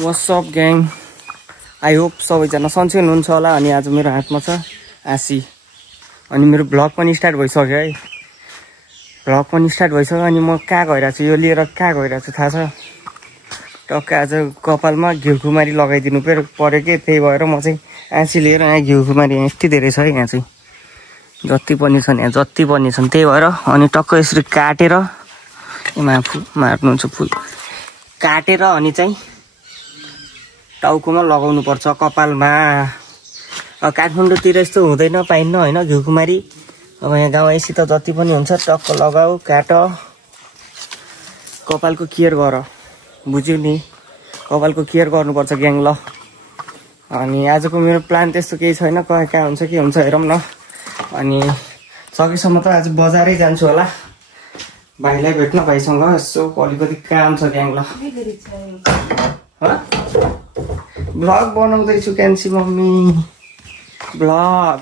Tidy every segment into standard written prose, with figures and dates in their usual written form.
What's up gang? I hope सबैजना सन्चै हुनुहुन्छ होला। अनि आज मेरो हातमा छ आसी अनि मेरो भ्लग पनि स्टार्ट भइसक्यो है। भ्लग पनि स्टार्ट भइसक्यो अनि म कहाँ गइरहेको छु यो लिएर कहाँ गइरहेको छु थाहा छ? टक्क आज कपालमा घिउकुमारी लगाइदिनु पर्यो के, त्यही भएर म चाहिँ आसी लिएर यहाँ घिउकुमारी यति धेरै छ है यहाँ चाहिँ जति पनि छन् यहाँ जति पनि छन् त्यही भएर अनि टक्क यसरी काटेर मार्नुहुन्छ फुल काटेर अनि चाहिँ टाउकोमा लगाउनु पर्छ कपालमा। काठमाडौँतिर यस्तो हुँदैन पाइन्न हैन घिउकुमारी। अब यहाँ गाउँ आइसी त जति पनि हुन्छ टक्क लगाऊ काट कपालको केयर गर बुझ्यौ नि। कपालको केयर गर्नुपर्छ ग्याङ ल। अनि आजको मेरो प्लान त्यस्तो केही छैन, कहाँ हुन्छ के हुन्छ हेरौँ न। अनि सकेसम्म त आज बजारै जान्छु होला भाइलाई भेट्न, भाइसँग यसो अलिकति काम छ ग्याङ ल। भ्लग बनाउँदैछु क्यान्सी मम्मी भ्लग।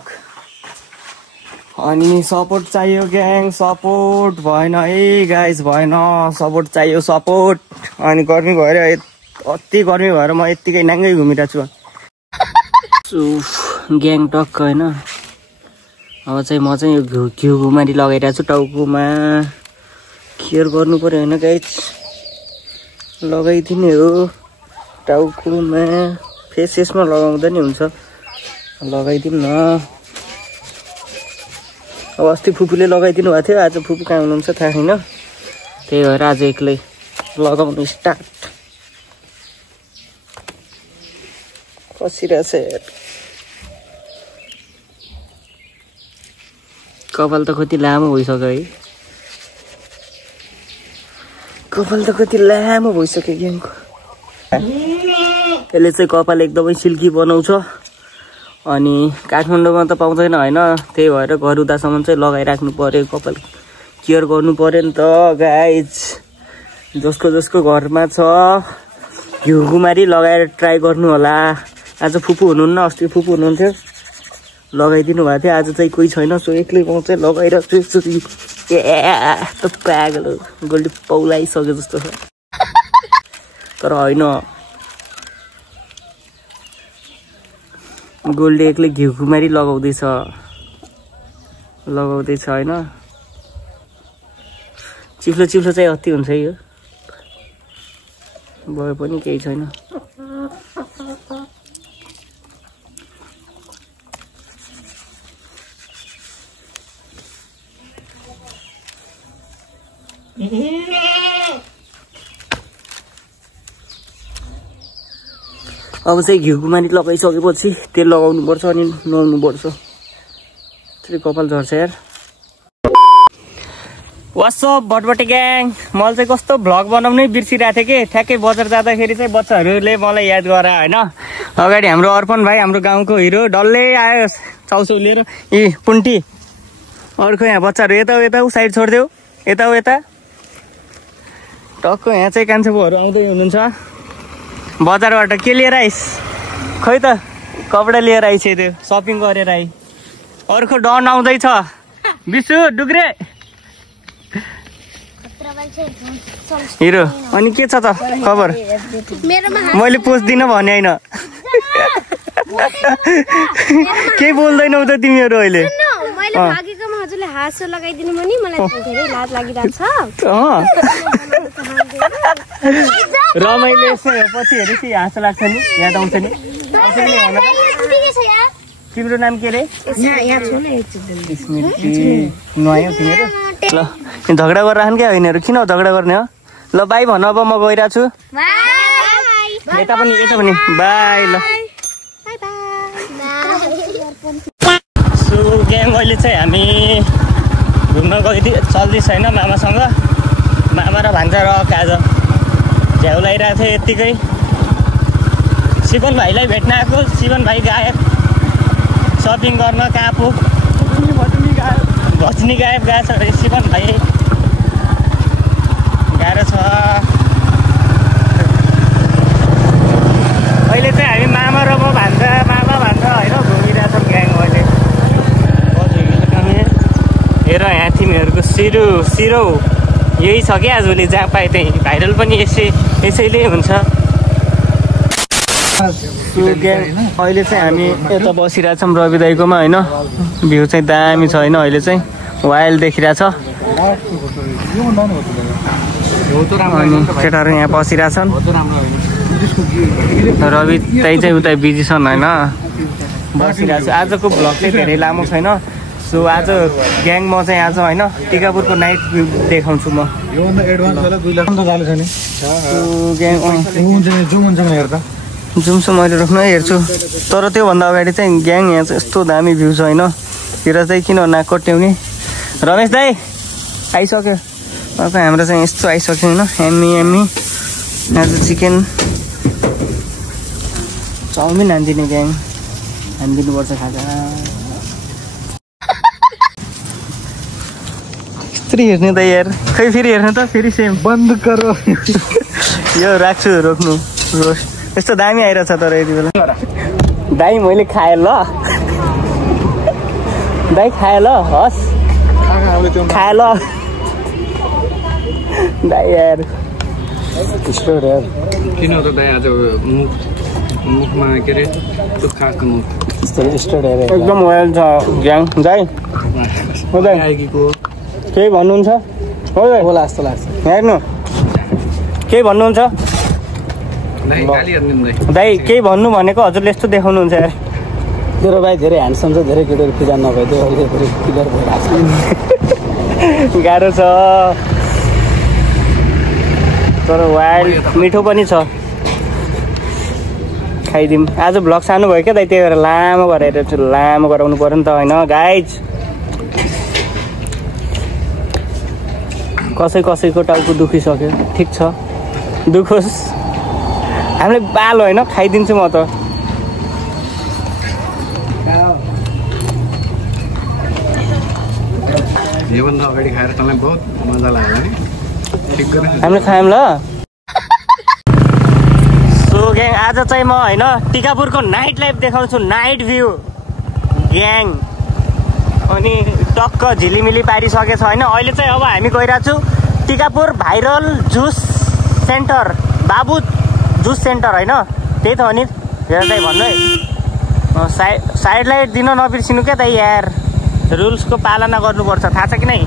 अनि सपोर्ट चाहियो ग्याङ, सपोर्ट भएन है गाइज भएन, सपोर्ट चाहियो सपोर्ट। अनि गर्मी भएर अति गर्मी भएर म यत्तिकै नाङ्गै घुमिरहेको छु ग्याङ टक्क होइन। अब चाहिँ म चाहिँ यो घिउकुमारी लगाइरहेको छु टाउकोमा, केयर गर्नु पर्यो होइन गाइज। लगाइदिने हो टाउकोमा, फेसमा लगाउँदा नि हुन्छ लगाइदिउँ न। अब अस्ति फुपूले लगाइदिनु भएको थियो, आज फुपू कहाँ हुनुहुन्छ थाहा छैन, त्यही भएर आज एक्लै लगाउनु स्टार्ट। कसिरहेछ कपाल त कति लामो भइसक्यो है, कपाल त कति लामो भइसक्यो ग्याङको। यसले चाहिँ कपाल एकदमै सिल्की बनाउँछ। अनि काठमाडौँमा त पाउँदैन होइन, त्यही भएर घर उदासम्म चाहिँ लगाइराख्नु पर्यो, कपाल केयर गर्नु पर्यो नि त गाइज। जसको घरमा छ घिउकुमारी लगाएर ट्राई गर्नु होला। आज फुपू हुनुहुन्न, अस्ति फुपू हुनुहुन्थ्यो लगाइदिनु भएको थियो, आज चाहिँ कोही छैन सो एक्लै म चाहिँ लगाइरहेको छु। त पागल गोल्डी पौलाइसक्यो जस्तो छ तर होइन, गोल्डी एक्लै घिउकुमारी लगाउँदैछ होइन। चिप्लो चाहिँ अति हुन्छ यो, भयो पनि केही छैन। अब चाहिँ घिउकुमारी लगाइसकेपछि तेल लगाउनु पर्छ अनि नुहाउनु पर्छ, त्यसले कपाल झर्छ यार। वाट्सअप भटभटे ग्याङ, मैले चाहिँ कस्तो भ्लग बनाउनै बिर्सिरहेको थिएँ कि ठ्याक्कै बजार जाँदाखेरि चाहिँ बच्चाहरूले मलाई याद गरायो होइन। अगाडि हाम्रो अर्पण भाइ हाम्रो गाउँको हिरो डल्लै आयो चाउचाउ लिएर, यी पुन्टी अर्को यहाँ बच्चाहरू यता साइड छोडिदेऊ यता टक्क यहाँ चाहिँ कान्छोहरू आउँदै हुनुहुन्छ बजारबाट। के लिएर आइस? खै त कपडा लिएर आइस, त्यो सपिङ गरेर आइ। अर्को डन आउँदैछ बिसु डुग्रे हिरो। अनि के छ त खबर? मैले पोस्दिनँ भने होइन केही बोल्दैनौ त तिमीहरू अहिले? हजुरले हाँसो लगाइदिनु भने मलाई धेरै लाज लागिरहेको छ। रमाइलो पछि हेरेपछि हाँसो लाग्छ नि, याद आउँछ नि। तिम्रो नाम के अरे? नुहायौ तिमीहरू? ल झगडा गरेर राख्नु क्या यिनीहरू, किन झगडा गर्ने हो? ल बाई भन, अब म गइरहेको छु। यता पनि बाई। ल सो ग्याङ अहिले चाहिँ हामी घुम्न चल्दैछ होइन मामासँग। मामा र भान्जा र काज झ्याउ लगाइरहेको थियो यत्तिकै। शिवन भाइलाई भेट्न आएको, शिवन भाइ गायब सपिङ गर्न कहाँ पो भजनी गायब गएको छ अरे शिवन भाइ, गाह्रो छ। अहिले चाहिँ हामी मामा र म भान्जा होइन घुमिरहेछौँ ग्याङ। अहिले हेर यहाँ तिमीहरूको सिरो यही छ क्या आजभोलि, जहाँ पाए त्यही भाइरल पनि यसैले हुन्छ। अहिले चाहिँ हामी यता बसिरहेछौँ रवि दाइकोमा होइन भ्यू चाहिँ दामी छ होइन अहिले चाहिँ वाइल्ड देखिरहेछ अनि केटाहरू यहाँ बसिरहेछन् रवि दाइ चाहिँ उता बिजी छन् होइन बसिरहेको छु आजको भ्लग चाहिँ धेरै लामो छैन सो आज ग्याङ म चाहिँ आज होइन टिकापुरको नाइट भ्यू देखाउँछु म जुमसु मैले रोक्नु हेर्छु तर त्योभन्दा अगाडि चाहिँ ग्याङ यहाँ चाहिँ यस्तो दामी भ्यू छ होइन तिर चाहिँ किन नाक कट्याउने रमेश दाई आइसक्यो अब हाम्रो चाहिँ यस्तो आइसक्यो होइन एम्मी आज चिकन चाउमिन हानिदिने ग्याङ हानिदिनुपर्छ खाजा यस्तरी हेर्ने त यार खै फेरि हेर्नु त फेरि सेम बन्द गरो यो राख्छु रोक्नु रोस्ट यस्तो दामी आइरहेछ तर यति बेला दाई मैले खाएँ ल दाई खाएँ ल हस् खाएँ ल दाई यार किन त दाइ आज मुखमा के अरे दुःखको मुख एकदम वेल छ ग्याङ दाई हो दाई केही भन्नुहुन्छ हो दाई होला जस्तो लाग्छ हेर्नु केही भन्नुहुन्छ दाई केही भन्नु भनेको हजुरले यस्तो देखाउनुहुन्छ यार तेरो भाइ धेरै ह्यान्डसम छ धेरै केटीहरू फिदा नभइदियो अहिले क्लियर भइरहेको छ गाह्रो छ तर वाइल्ड मिठो पनि छ खाइदिउँ आज भ्लग सानो भयो क्या दाइ त्यही भएर लामो गरेर लामो गराउनु पर्यो नि त होइन गाइज कसैको टाउको दुखिसक्यो ठिक छ दुखोस् हामीले बाल होइन खाइदिन्छु म त योभन्दा अगाडि खाएर तँलाई बहुत मजा लाग्यो नि हामीले खायौँ ल सो ग्याङ आज चाहिँ म होइन टिकापुरको नाइट लाइफ देखाउँछु नाइट भ्यू ग्याङ अनि टक्क झिलिमिली पारिसकेछ होइन अहिले चाहिँ अब हामी गइरहेको छु टिकापुर भाइरल जुस सेन्टर बाबु जुस सेन्टर होइन त्यही त हो नि हेर्दै भन्नु है साइड लाइट दिन नबिर्सिनु क्या दाइ यार रुल्सको पालना गर्नुपर्छ थाहा छ कि नै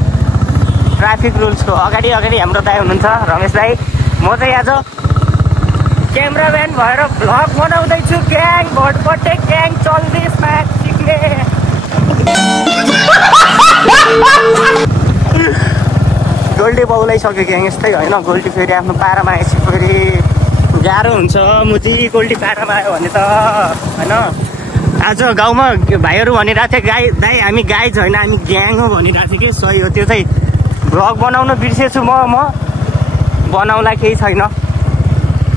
ट्राफिक रुल्सको अगाडि हाम्रो दाइ हुनुहुन्छ रमेश दाइ म चाहिँ आज क्यामेराम्यान भएर भ्लग बनाउँदैछु ग्याङ भटपटे ग्याङ चल्दैमा सिक्ने गोल्डी बाउलाइसक्यो ग्याङ यस्तै होइन गोल्डी फेरि आफ्नो पारामा आएपछि फेरि गाह्रो हुन्छ मुजी गोल्डी पारामा आयो भने त होइन आज गाउँमा भाइहरू भनिरहेको थियो दाइ हामी गाई छैन हामी ग्याङ हो भनिरहेको थियो कि सही हो त्यो चाहिँ भ्लग बनाउन बिर्सेछु म बनाउला केही छैन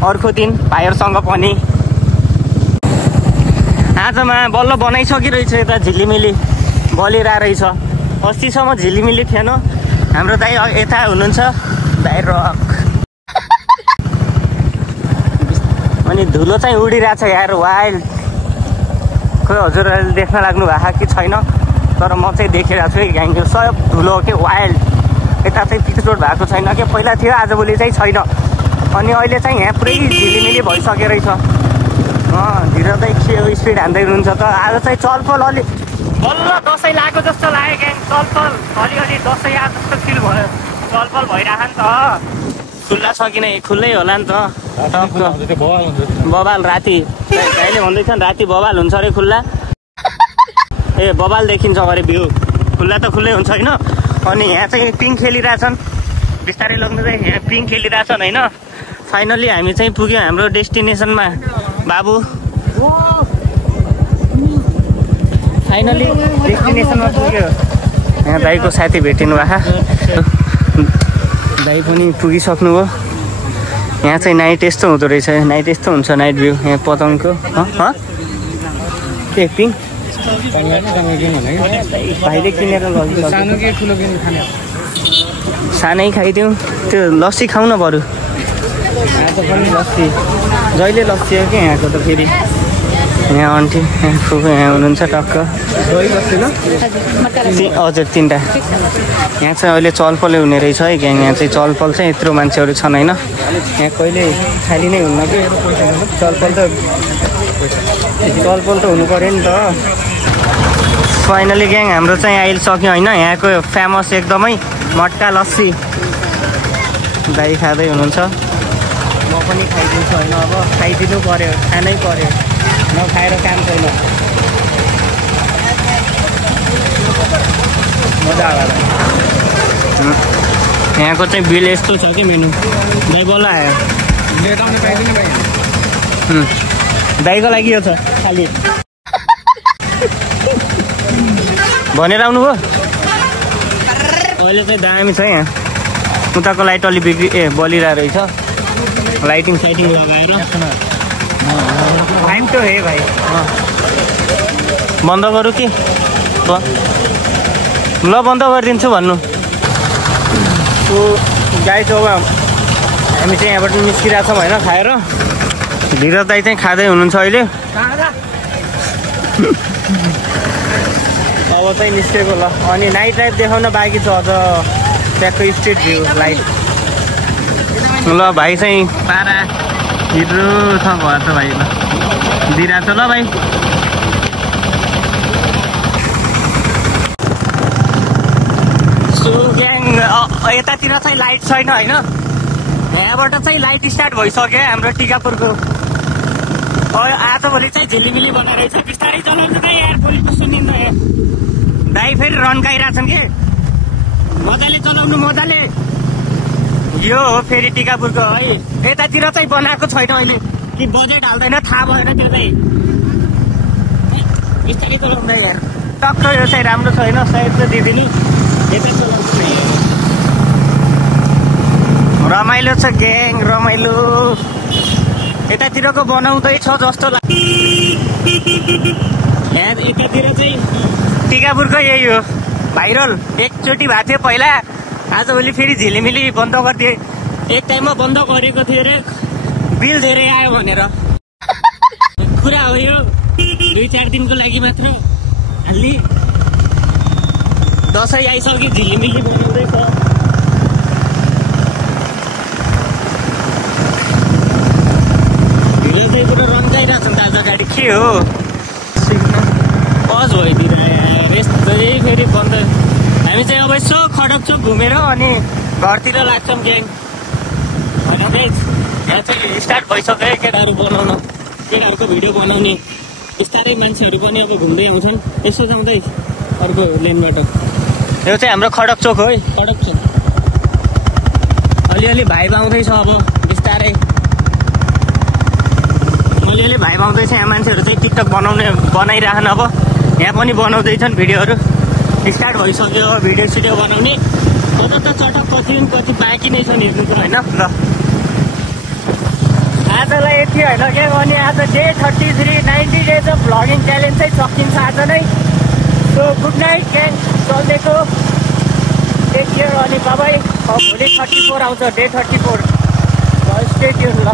अर्को दिन भाइहरूसँग पनि आजमा बल्ल बनाइसकिरहेछ यता झिलिमिली बलिरहेको रहेछ अस्तिसम्म झिलिमिली थिएन हाम्रो दाइ यता हुनुहुन्छ दाइ रक अनि धुलो चाहिँ उडिरहेछ यार वाइल्ड खोइ हजुरहरूले देख्न लाग्नु भएको कि छैन तर म चाहिँ देखिरहेको छु है ग्याङ सब धुलो हो कि वाइल्ड यता चाहिँ पिच रोड भएको छैन कि पहिला थियो आजभोलि चाहिँ छैन अनि अहिले चाहिँ यहाँ पुरै झिलिमिली भइसकेको रहेछ ढिलो चाहिँ के स्पिड हान्दै हुनुहुन्छ त आज चाहिँ चलपल अलि बल्ल दसैँ लाग्यो जस्तो लाग्यो ग्याङ चलपल अलिअलि दसैँ आएको जस्तो फिल भयो चलपल भइरह नि त खुल्ला छ कि नै खुल्लै होला नि त बबाल राति भाइले भन्दैछ नि राति बबाल हुन्छ अरे खुल्ला ए बबाल देखिन्छ अरे भ्यू खुल्ला त खुल्लै हुन्छ होइन अनि यहाँ चाहिँ पिङ खेलिरहेछन् बिस्तारै लग्नु चाहिँ यहाँ पिङ खेलिरहेछन् होइन फाइनल्ली हामी चाहिँ पुग्यौँ हाम्रो डेस्टिनेसनमा बाबु फाइनल्ली डेस्टिनेसनमा पुग्यो यहाँ दाइको साथी भेटिनु भएको दाइ पनि पुगिसक्नुभयो यहाँ चाहिँ नाइट यस्तो हुँदो रहेछ नाइट यस्तो हुन्छ नाइट भ्यू यहाँ पतङको के पिङ भाइले किनेर सानै खाइदिउँ त्यो लस्सी खाउँ न बरु आज पनि लस्सी जहिले लस्सी हो कि यहाँको त फेरि यहाँ आन्टी यहाँ फुपू यहाँ हुनुहुन्छ टक्क हजुर 3टा यहाँ चाहिँ अहिले चलपलै हुने रहेछ है ग्याङ यहाँ चाहिँ चलपल चाहिँ यत्रो मान्छेहरू छन् होइन यहाँ कहिले खाली नै हुन्न कि चलपल त हुनु पऱ्यो नि त फाइनली ग्याङ हाम्रो चाहिँ अहिले सक्यो होइन यहाँको फेमस एकदमै मट्का लस्सी दाइ खाँदै हुनुहुन्छ म पनि खाइदिन्छु होइन अब खाइदिनु पऱ्यो खानै पऱ्यो नखाएर काम छैन मजा आयो यहाँको चाहिँ बिल यस्तो छ कि मेनु दाइ बोला आयो दाइको लागि यो छ खालि भनेर आउनुभयो अहिले चाहिँ दामी छ यहाँ उताको लाइट अलि बलिरहेको रहेछ लाइटिङ साइटिङ लगाएर टाइम त हे भाइ बन्द गरौँ कि ल बन्द गरिदिन्छु भन्नु गाई चौबा हामी चाहिँ यहाँबाट निस्किरहेको छौँ होइन खाएर धीरज दाइ चाहिँ खाँदै हुनुहुन्छ अहिले अब चाहिँ निस्केको ल अनि नाइट लाइफ देखाउन बाँकी छ अझ त्यहाँको स्ट्रिट भ्यू लाइट ल भाइ चाहिँ पारा हिँड्नु छ घर त भाइ ल दिइरहेको छ ल भाइ ग्याङ यतातिर चाहिँ लाइट छैन होइन यहाँबाट चाहिँ लाइट स्टार्ट भइसक्यो हाम्रो टिकापुरको आजभोलि चाहिँ झिलिमिली बनाइरहेछ बिस्तारै चलाउँछ त यार बोलेको सुनिन्न दाइ फेरि रन्काइरहेछन् कि मजाले चलाउनु मजाले यो हो फेरि टिकापुरको है यतातिर चाहिँ बनाएको छैन अहिले कि बजेट हाल्दैन थाहा भएन त्यो चाहिँ बिस्तारै चलाउँदा यार टक्क यो चाहिँ राम्रो छैन साइड त दिदिनी यतै चलाउँछु रमाइलो छ ग्याङ रमाइलो यतातिरको बनाउँदैछ जस्तो लाग्छ यहाँ यतातिर चाहिँ टिकापुरको यही हो भाइरल एकचोटि भएको थियो पहिला आजभोलि फेरि झिलिमिली बन्द गरिदिए एक टाइममा बन्द गरेको थियो अरे बिल धेरै आयो भनेर कुरा हो यो 2-4 दिनको लागि मात्र अलि दसैँ आइसक्यो झिलिमिली बनाउँदैछ पुरा रन्काइरहेको छ दाजु गाडी के हो पज भइदिएर रेस्ट फेरि बन्द हामी चाहिँ अब यसो खडकचोक घुमेर अनि घरतिर लाग्छौँ ग्याङ होइन यहाँ चाहिँ स्टार्ट भइसक्यो केटाहरू बनाउन केटाहरूको भिडियो बनाउने बिस्तारै मान्छेहरू पनि अब घुम्दै आउँछन् यसो जाउँदै अर्को लेनबाट यो चाहिँ हाम्रो खडकचोक हो है खडकचोक अलिअलि भाइब आउँदैछ अब बिस्तारै अलिअलि भाइब आउँदैछ यहाँ मान्छेहरू चाहिँ टिकटक बनाइरहन अब यहाँ पनि बनाउँदैछन् भिडियोहरू स्टार्ट भइसक्यो भिडियो सिडियो बनाउने कता त चटक कति बाँकी नै छन् हिँड्नुको होइन ल आजलाई यति होइन क्या अनि आज day 33 90 days of vlogging challenge चाहिँ सकिन्छ आज नै सो गुड नाइट ग्याङ चल्दैको टेक केयर अनि बाबाई भोलि 34 आउँछ डे 34 स्टे ट्युन ल